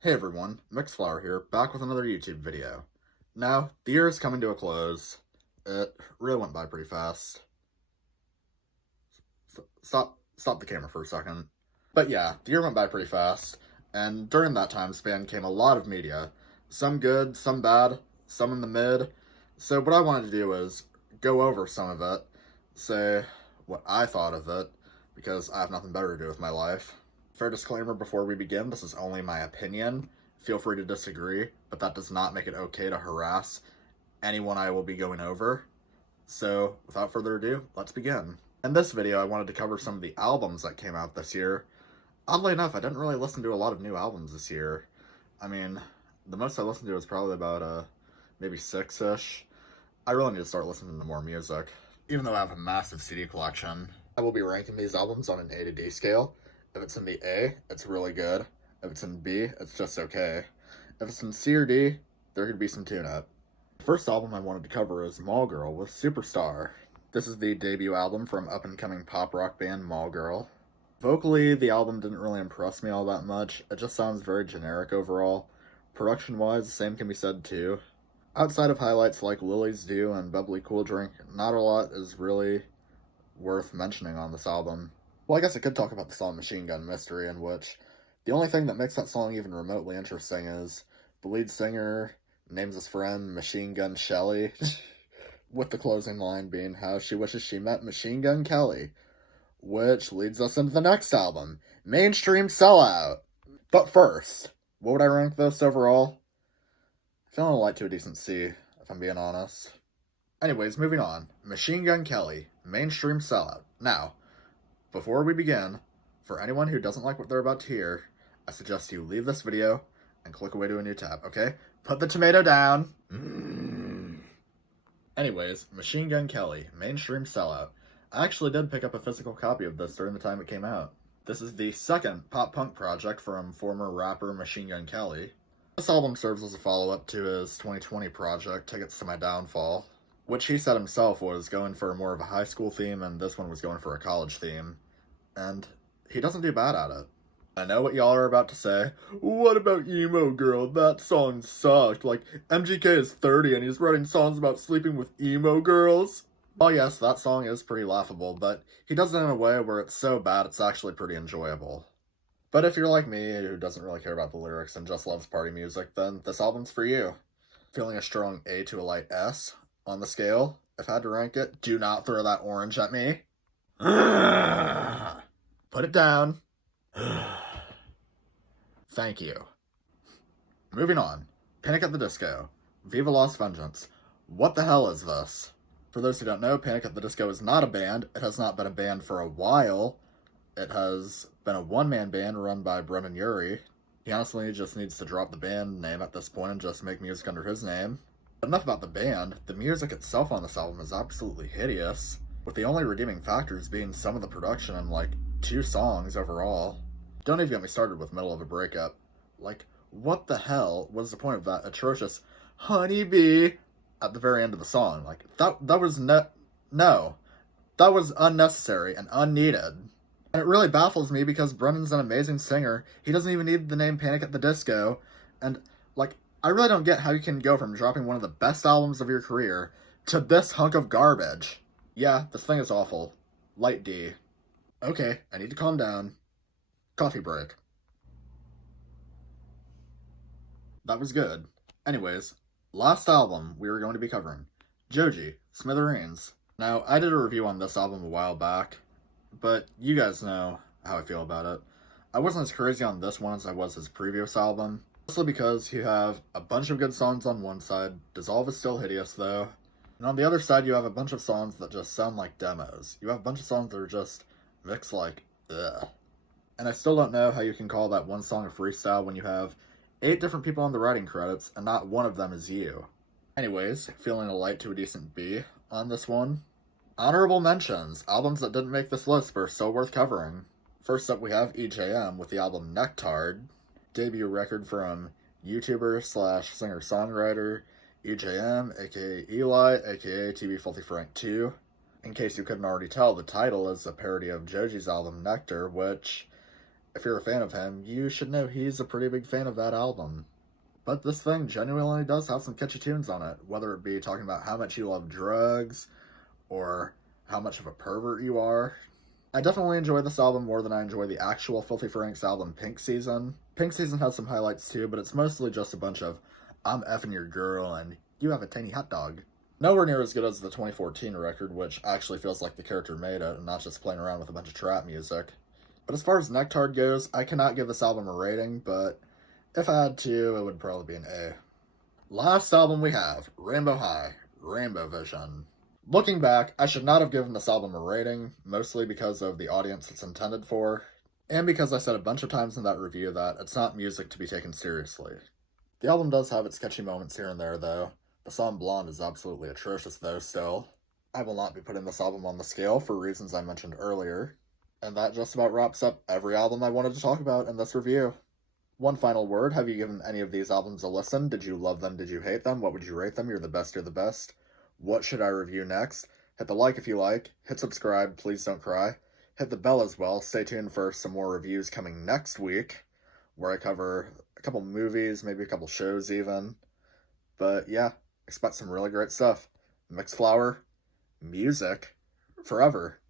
Hey everyone, Mixflower here, back with another YouTube video. Now, the year is coming to a close. It really went by pretty fast. Stop the camera for a second. But yeah, the year went by pretty fast, and during that time span came a lot of media. Some good, some bad, some in the mid. So what I wanted to do is go over some of it, say what I thought of it, because I have nothing better to do with my life. Fair disclaimer before we begin, this is only my opinion. Feel free to disagree, but that does not make it okay to harass anyone I will be going over. So, without further ado, let's begin. In this video, I wanted to cover some of the albums that came out this year. Oddly enough, I didn't really listen to a lot of new albums this year. I mean, the most I listened to was probably about, maybe 6-ish. I really need to start listening to more music. Even though I have a massive CD collection, I will be ranking these albums on an A to D scale. If it's in the A, it's really good. If it's in B, it's just okay. If it's in C or D, there could be some tune-up. The first album I wanted to cover is Mall Girl with Superstar. This is the debut album from up-and-coming pop rock band Mall Girl. Vocally, the album didn't really impress me all that much. It just sounds very generic overall. Production-wise, the same can be said too. Outside of highlights like Lily's Dew and Bubbly Cool Drink, not a lot is really worth mentioning on this album. Well, I guess I could talk about the song Machine Gun Mystery, in which the only thing that makes that song even remotely interesting is the lead singer names his friend Machine Gun Shelly, with the closing line being how she wishes she met Machine Gun Kelly, which leads us into the next album, Mainstream Sellout. But first, what would I rank this overall? Feeling a light to a decent C, if I'm being honest. Anyways, moving on. Machine Gun Kelly, Mainstream Sellout. Now, before we begin, for anyone who doesn't like what they're about to hear, I suggest you leave this video and click away to a new tab, okay? Put the tomato down. Anyways, Machine Gun Kelly, Mainstream Sellout. I actually did pick up a physical copy of this during the time it came out. This is the second pop-punk project from former rapper Machine Gun Kelly. This album serves as a follow-up to his 2020 project, Tickets to My Downfall, which he said himself was going for more of a high school theme, and this one was going for a college theme. And he doesn't do bad at it. I know what y'all are about to say. What about Emo Girl? That song sucked. Like, MGK is 30 and he's writing songs about sleeping with emo girls. Well, yes, that song is pretty laughable, but he does it in a way where it's so bad it's actually pretty enjoyable. But if you're like me, who doesn't really care about the lyrics and just loves party music, then this album's for you. Feeling a strong A to a light S on the scale. If I had to rank it, do not throw that orange at me. Put it down. Thank you. Moving on. Panic at the Disco. Viva Las Vengeance. What the hell is this? For those who don't know, Panic at the Disco is not a band. It has not been a band for a while. It has been a one-man band run by Brennan Urie. He honestly just needs to drop the band name at this point and just make music under his name. But enough about the band. The music itself on this album is absolutely hideous, with the only redeeming factors being some of the production and like 2 songs overall. Don't even get me started with Middle of a Breakup. Like, what the hell was the point of that atrocious honeybee at the very end of the song? Like, that was no. That was unnecessary and unneeded. And it really baffles me because Brennan's an amazing singer. He doesn't even need the name Panic at the Disco. And, like, I really don't get how you can go from dropping one of the best albums of your career to this hunk of garbage. Yeah, this thing is awful. Light D. Okay, I need to calm down. Coffee break. That was good. Anyways, last album we were going to be covering. Joji, Smithereens. Now, I did a review on this album a while back, but you guys know how I feel about it. I wasn't as crazy on this one as I was his previous album, mostly because you have a bunch of good songs on one side. Dissolve is still hideous, though. And on the other side, you have a bunch of songs that just sound like demos. You have a bunch of songs that are just mixed like, ugh. And I still don't know how you can call that one song a freestyle when you have 8 different people on the writing credits and not one of them is you. Anyways, feeling a light to a decent B on this one. Honorable mentions. Albums that didn't make this list but are still worth covering. First up we have EJM with the album Nectard. Debut record from YouTuber / singer-songwriter EJM, aka Eli, aka TV Filthy Frank 2. In case you couldn't already tell, the title is a parody of Joji's album Nectar, which If you're a fan of him, you should know he's a pretty big fan of that album. But this thing genuinely does have some catchy tunes on it, whether it be talking about how much you love drugs, or how much of a pervert you are. I definitely enjoy this album more than I enjoy the actual Filthy Frank's album, Pink Season. Pink Season has some highlights too, but it's mostly just a bunch of, I'm effing your girl and you have a tiny hot dog. Nowhere near as good as the 2014 record, which actually feels like the character made it and not just playing around with a bunch of trap music. But as far as Nectard goes, I cannot give this album a rating, but if I had to, it would probably be an A. Last album we have, Rainbow High, Rainbow Vision. Looking back, I should not have given this album a rating, mostly because of the audience it's intended for, and because I said a bunch of times in that review that it's not music to be taken seriously. The album does have its catchy moments here and there, though. The song Blonde is absolutely atrocious, though, still. I will not be putting this album on the scale for reasons I mentioned earlier. And that just about wraps up every album I wanted to talk about in this review. One final word, have you given any of these albums a listen? Did you love them? Did you hate them? What would you rate them? You're the best, you're the best. What should I review next? Hit the like if you like. Hit subscribe, please don't cry. Hit the bell as well. Stay tuned for some more reviews coming next week, where I cover a couple movies, maybe a couple shows even. But yeah, expect some really great stuff. Mixed Flower, music, forever.